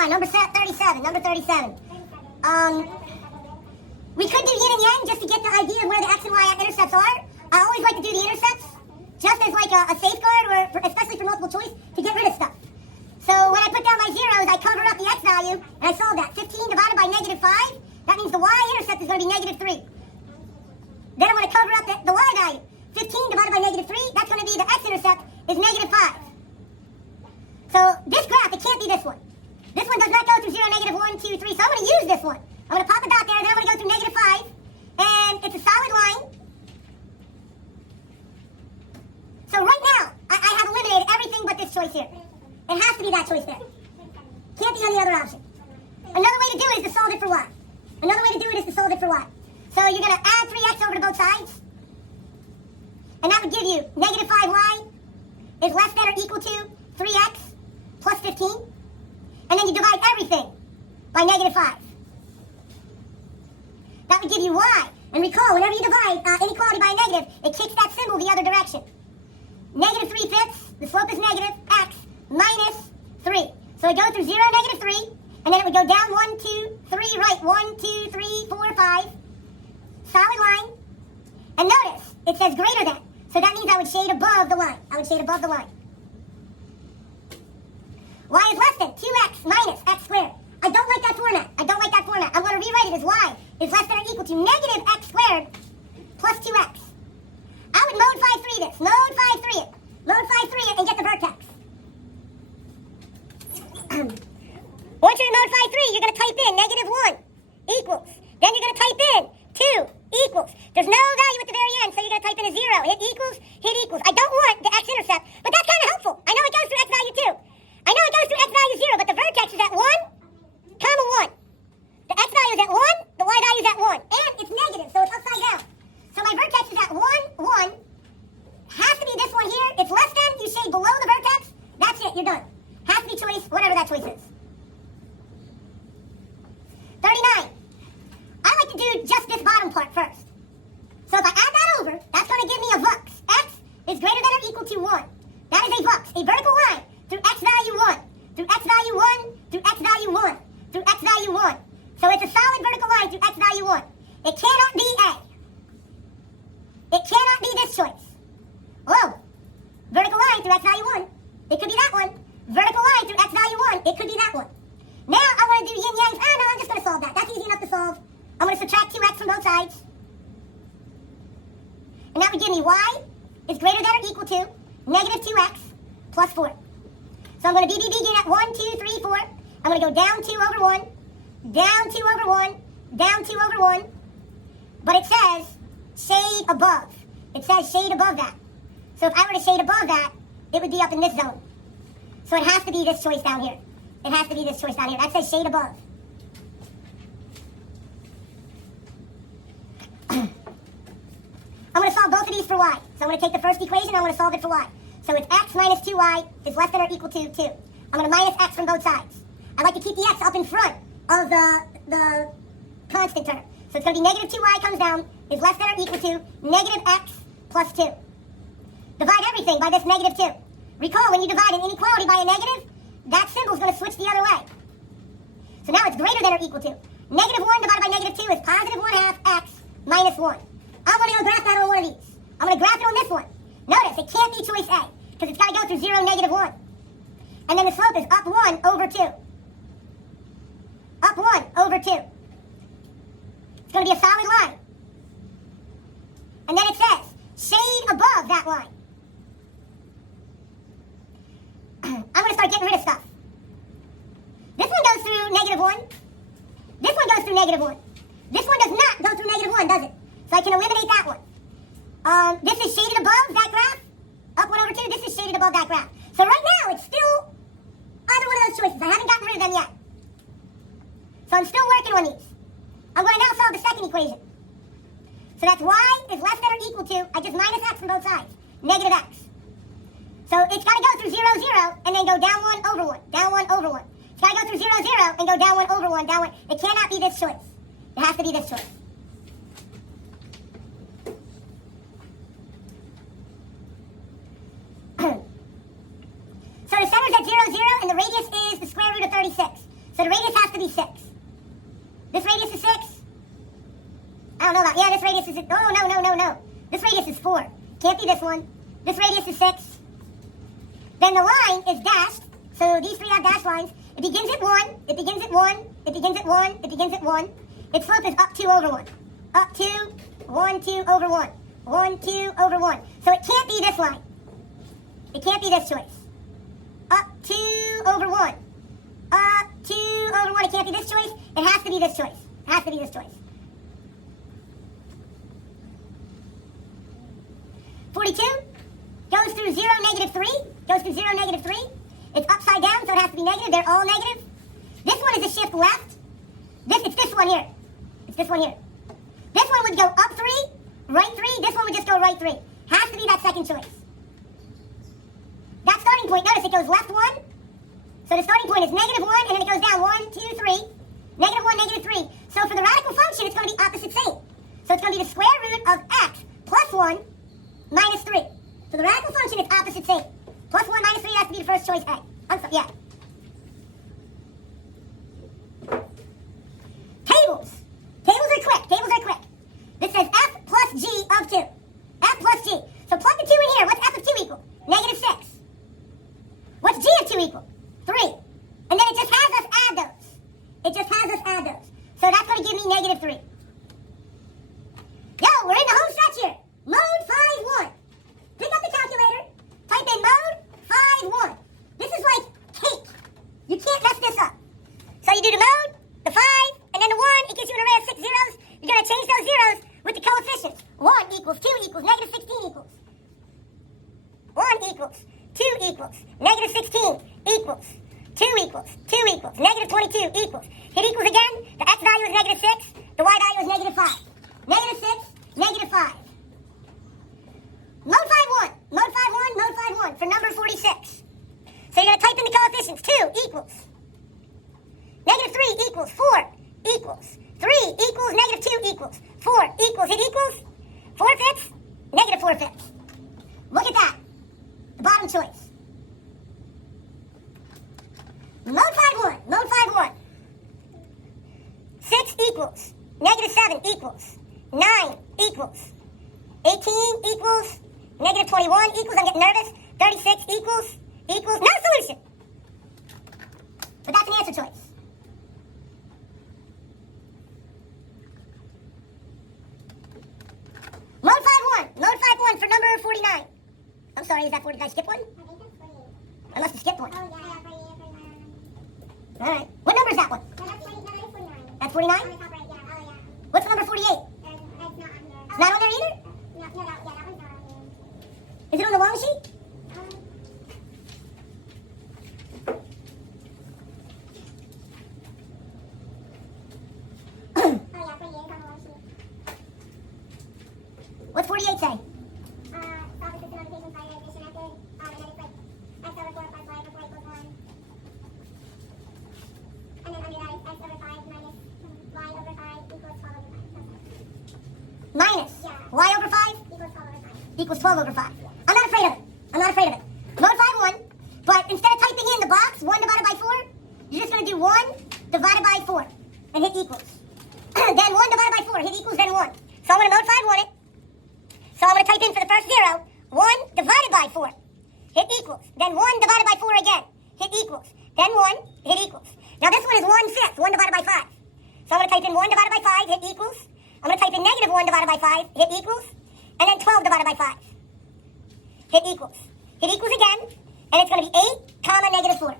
All right, number 37. Number 37. We could do yin and yang just to get the idea of where the x and y intercepts are. I always like to do the intercepts just as like a safeguard, or especially for multiple choice, to get rid of stuff. So when I put down my zeros, I cover up the x value, and I solve that. 15 divided by -5, that means the y-intercept is going to be -3. Then I'm going to cover up the y value. 15 divided by -3, that's going to be the x-intercept is -5. So this graph, it can't be this one. This one does not go through 0, -1, 2, 3, so I'm going to use this one. I'm going to pop a dot there, then I'm going to go through -5, and it's a solid line. So right now, I have eliminated everything but this choice here. It has to be that choice there. Can't be any other option. Another way to do it is to solve it for y. Another way to do it is to solve it for y. So you're going to add 3x over to both sides, and that would give you -5y is less than or equal to 3x plus 15, and then you divide everything by -5. That would give you y. And recall, whenever you divide inequality by a negative, it kicks that symbol the other direction. -3/5, the slope is negative, x minus 3. So it goes through 0, -3, and then it would go down 1, 2, 3, right, 1, 2, 3, 4, 5. Solid line. And notice, it says greater than. So that means I would shade above the line. I would shade above the line. Y is less than 2x minus x squared. I don't like that format. I don't like that format. I'm going to rewrite it as y is less than or equal to -x squared plus 2x. I would mode 5-3 this. Mode 5-3 it. Mode 5-3 it and get the vertex. Once you're in mode 5-3, you're going to type in -1 equals. Then you're going to type in 2 equals. There's no value at the very end, so you're going to type in a 0. Hit equals, hit equals. I don't want the x-intercept, but that's kind of helpful. I know it goes through x value 2. I know it goes through x value 0, but the vertex is at 1, comma 1. The x value is at 1, the y value is at 1. And it's negative, so it's upside down. So my vertex is at 1, 1. Has to be this one here. It's less than, you shade below the vertex. That's it, you're done. Has to be choice, whatever that choice is. 39. I like to do just this bottom part first. So if I add that over, that's going to give me a vux. X is greater than or equal to 1. That is a vux, a vertical line through x value 1, through x value 1, through x value 1, through x value 1. So it's a solid vertical line through x value 1. It cannot be A. It cannot be this choice. Whoa. Vertical line through x value 1. It could be that one. Vertical line through x value 1. It could be that one. Now I want to do yin yang. No, I'm just going to solve that. That's easy enough to solve. I'm going to subtract 2x from both sides. And that would give me y is greater than or equal to -2x plus 4. So I'm going to begin at 1, 2, 3, 4. I'm going to go down 2 over 1, down 2 over 1, down 2 over 1. But it says shade above. It says shade above that. So if I were to shade above that, it would be up in this zone. So it has to be this choice down here. It has to be this choice down here. That says shade above. I'm going to solve both of these for y. So I'm going to take the first equation and I'm going to solve it for y. So it's x minus 2y is less than or equal to 2. I'm going to minus x from both sides. I like to keep the x up in front of the constant term. So it's going to be -2y comes down is less than or equal to -x plus 2. Divide everything by this -2. Recall, when you divide an inequality by a negative, that symbol is going to switch the other way. So now it's greater than or equal to. -1 divided by -2 is +1/2 x minus 1. I'm going to go graph that on one of these. I'm going to graph it on this one. Notice, it can't be choice A, because it's got to go through 0, -1. And then the slope is up 1 over 2. Up 1 over 2. It's going to be a solid line. And then it says, shade above that line. I'm going to start getting rid of stuff. This one goes through -1. This one goes through -1. This one does not go through -1, does it? So I can eliminate that one. This is shaded above that graph. Up 1 over 2, this is shaded above that graph. So right now, it's still either one of those choices. I haven't gotten rid of them yet. So I'm still working on these. I'm going to now solve the second equation. So that's y is less than or equal to, I just minus x from both sides, -x. So it's got to go through 0, 0, and then go down 1 over 1, down 1 over 1. It's got to go through 0, 0, and go down 1 over 1, down 1. It cannot be this choice. It has to be this choice. So the center is at 0, 0, and the radius is the square root of 36. So So the radius has to be 6. This radius is 6. I don't know about, yeah, this radius is, no. This radius is 4. Can't be this one. This radius is 6. Then the line is dashed. So these three have dashed lines. It begins at 1. It begins at 1. It begins at 1. It begins at 1. Its slope is up 2 over 1. Up 2, 1, 2 over 1. 1, 2 over 1. So it can't be this line. It can't be this choice. Up 2 over 1. Up 2 over 1. It can't be this choice. It has to be this choice. It has to be this choice. 42 goes through 0, negative 3. Goes through 0, negative 3. It's upside down, so it has to be negative. They're all negative. This one is a shift left. It's this one here. It's this one here. This one would go up 3, right 3. This one would just go right 3. Has to be that second choice. That starting point, notice it goes left 1. So the starting point is negative 1, and then it goes down 1, 2, 3. Negative 1, negative 3. So for the radical function, it's going to be opposite same. So it's going to be the square root of x plus 1 minus 3. So the radical function is opposite same. Plus 1 minus 3 has to be the first choice A. I'm sorry, yeah. Tables. Tables are quick. Tables are quick. This says f plus g of 2. F plus g. So plug the 2 in here. What's f of 2 equal? Negative 6. What's g of 2 equal? 3. And then it just has us add those. It just has us add those. So that's going to give me negative 3. Yo, we're in the home stretch here. Mode 5-1. Pick up the calculator. Type in mode 5-1. This is like cake. You can't mess this up. So you do the mode, the 5, and then the 1. It gives you an array of 6 zeros. You're going to change those zeros with the coefficients. 1 equals 2 equals negative 16 equals. 1 equals 2 equals negative 16 equals 2 equals 2 equals negative 22 equals. Hit equals again. The x value is negative 6. The y value is negative 5. Negative 6, negative 5. Mode 5-1. Mode 5-1, mode 5-1 for number 46. So you're going to type in the coefficients. 2 equals. Negative 3 equals 4 equals. 3 equals negative 2 equals. 4 equals. It equals 4/5. Negative 4/5. Look at that. The bottom choice. Mode 5-1. Mode 5-1. 6 equals. Negative 7 equals. 9 equals. 18 equals. Negative 21 equals. I'm getting nervous. 36 equals. Equals. No solution. But that's an answer choice. Mode 5-1. Mode 5-1 for number 49. I'm sorry, is that 40? Did I skip one? I think that's 48. I must have skipped one. Oh, yeah, 48. All right. What number is that one? No, that's 49. That's 49? On the top right, yeah. Oh, yeah. What's number 48? It's not on here. It's not on there either? No, that one's not on here. Is it on the long sheet? Oh, yeah, 48 is on the one sheet. What's 48 say? Solve the system notation by addition after, and then it's like x over 4 plus y over 4 equals 1. And then under that is x over 5 minus y over 5 equals 12 over 5. Minus. Yeah. Y over 5 Equals 12 over 5. equals 12 over 5. I'm not afraid of it. I'm not afraid of it. Mode 5-1. But instead of typing in the box, 1 divided by 4, you're just going to do 1 divided by 4 and hit equals. Then 1 divided by 4, hit equals, then 1. So I'm going to mode 5-1 it. So I'm going to type in for the first 0, 1 divided by 4, hit equals. Then 1 divided by 4 again, hit equals. Then 1, hit equals. Now this one is 1/5, 1 divided by 5. So I'm going to type in 1 divided by 5, hit equals. I'm going to type in negative 1 divided by 5, hit equals. And then 12 divided by 5, hit equals. Hit equals again, and it's going to be 8 comma negative 4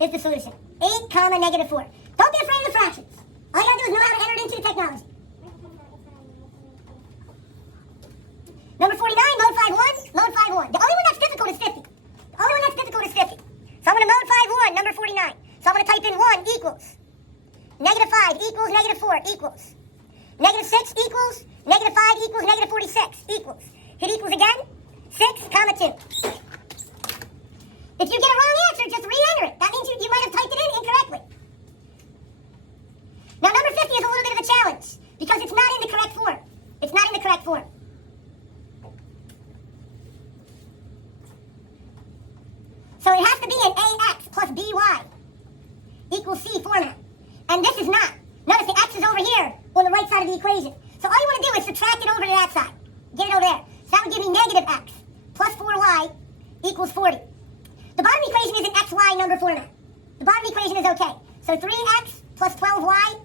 is the solution. 8 comma negative 4. Don't be afraid of the fractions. All you got to do is know how to enter it into the technology. Number 49, mode 5-1, mode 5-1. The only one that's difficult is 50. The only one that's difficult is 50. So I'm going to mode 5-1, number 49. So I'm going to type in 1 equals. Negative 5 equals negative 4 equals. Negative 6 equals. Negative 5 equals negative 46 equals. Hit equals again. 6 comma 2. If you get a wrong answer, just re-enter it. That means you might have typed it in incorrectly. Now number 50 is a little bit of a challenge because it's not in the correct form. It's not in the correct form. So it has to be an ax plus by equals C format. And this is not. Notice the x is over here on the right side of the equation. So all you want to do is subtract it over to that side. Get it over there. So that would give me negative x plus 4y equals 40. The bottom equation is an xy number format. The bottom equation is okay. So 3x plus 12y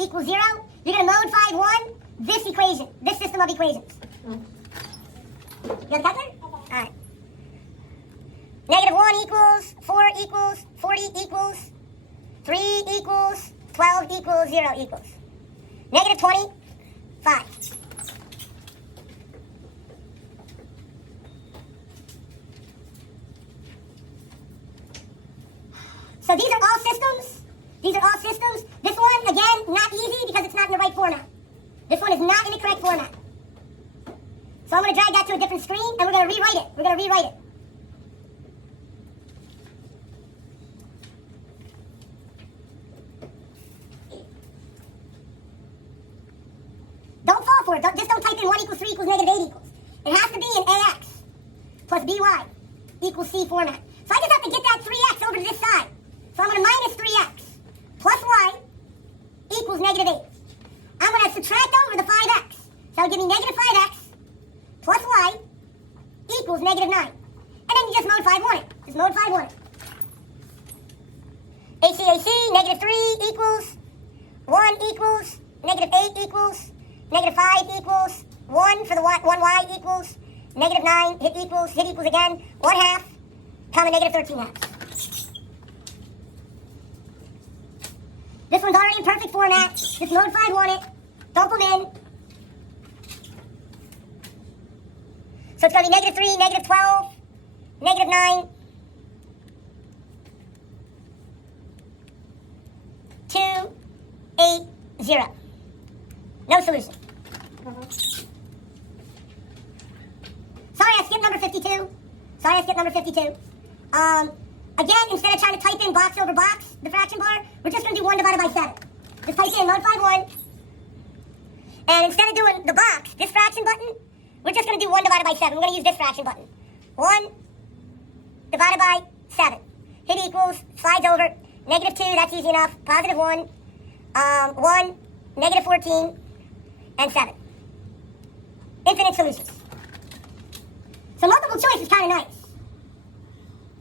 equals 0. You're going to mode 5 1 this equation, this system of equations. You got the calculator? All right. Negative 1 equals 4 equals 40 equals 3 equals 12 equals 0 equals negative 25. So these are all systems. These are all systems. This one, again, not easy because it's not in the right format. This one is not in the correct format. So I'm going to drag that to a different screen and we're going to rewrite it. We're going to rewrite it. Don't fall for it. Just don't type in 1 equals 3 equals negative 8 equals. It has to be in AX plus BY equals C format. So I just have to get that 3x over to this side. So I'm going to minus 3x plus y equals negative 8. I'm going to subtract over the 5x. So it'll give me negative 5x plus y equals negative 9. And then you just mode 5 1 it. Just mode 5 1 it. ACAC, negative 3 equals 1 equals negative 8 equals negative 5 equals 1 for the 1y equals negative 9, hit equals again, 1 half, comma negative 13 halves. This one's already in perfect format. Just mode 5 1 it. Dump them in. So it's going to be negative 3, negative 12, negative 9, 2, 8, 0. No solution. Sorry, I skipped number 52. Again, instead of trying to type in box over box, the fraction bar, we're just going to do 1 divided by 7. Just type in mode 5 1. And instead of doing the box, this fraction button, we're just going to do 1 divided by 7. We're going to use this fraction button. 1 divided by 7. Hit equals, slides over. Negative 2, that's easy enough. Positive 1. 1, negative 14, and 7. Infinite solutions. So multiple choice is kind of nice.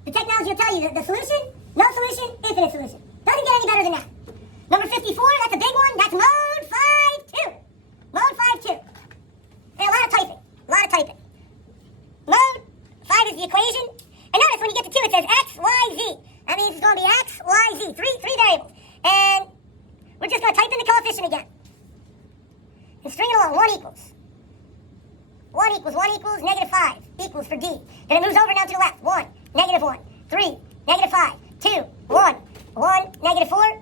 The technology will tell you that the solution, no solution, infinite solution. Doesn't get any better than that. Number 54, that's a big one. That's mode 5 2. Mode 5 2. And a lot of typing. Mode 5 is the equation. And notice when you get to 2, it says x, y, z. That means it's going to be x, y, z. Three variables. And we're just going to type in the coefficient again. And string it along. 1 equals. 1 equals negative 5 equals for D. Then it moves over now to the left. 1, negative 1, 3, negative 5, 2, 1, 1, negative 4.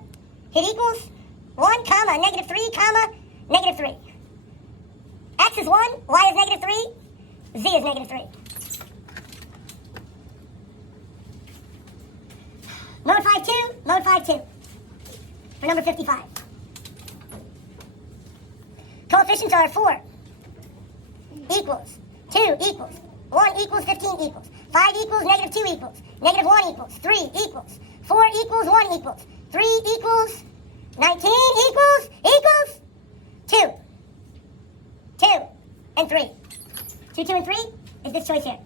Hit equals 1, comma, negative 3, comma, negative 3. X is 1, Y is negative 3, Z is negative 3. Mode 5 2 for number 55. Coefficients are 4 equals, 2 equals, 1 equals, 15 equals, 5 equals, negative 2 equals, negative 1 equals, 3 equals, 4 equals, 1 equals, 3 equals, 19 equals 2, 2, and 3. 2, 2, and 3 is this choice here.